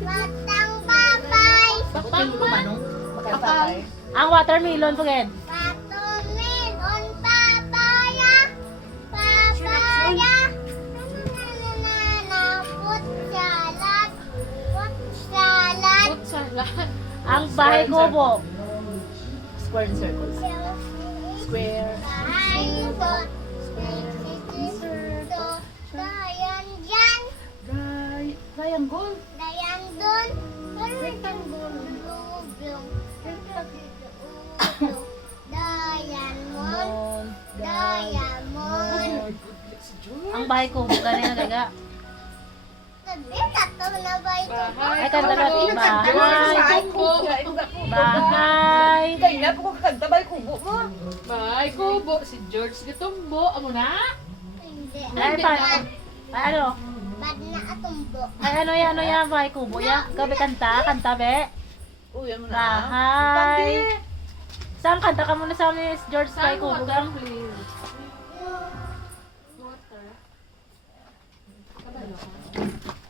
Batang babay. Buti mo manong. Makasabay. Ang watermelon po gen. Watermelon, papaya. Papaya. Fruit salad. Fruit salad. Fruit salad. Ang bahay kubo. Square and circles. Square. Bahay ko. Dayan dyan. Triangle. Dayan dun. Rectangle. Diamond. Diamond. Ang bahay kubo ganyan gaga. Sabi, tato na ba ito? Ay kanta na ti bahay. Bahay. Kaya po ko kakagtabay kubo mo. Bahay kubo. Si George Gatumbo. Amo na? Hindi. Ay pa. Ay ano? Bad na atumbo. Ay ano yan bahay kubo ya. Gabi kanta be. Uy, ano na? Bahay. Saan kanta ka muna sa amin George bahay kubo gang? please. Water. Kabalo ka?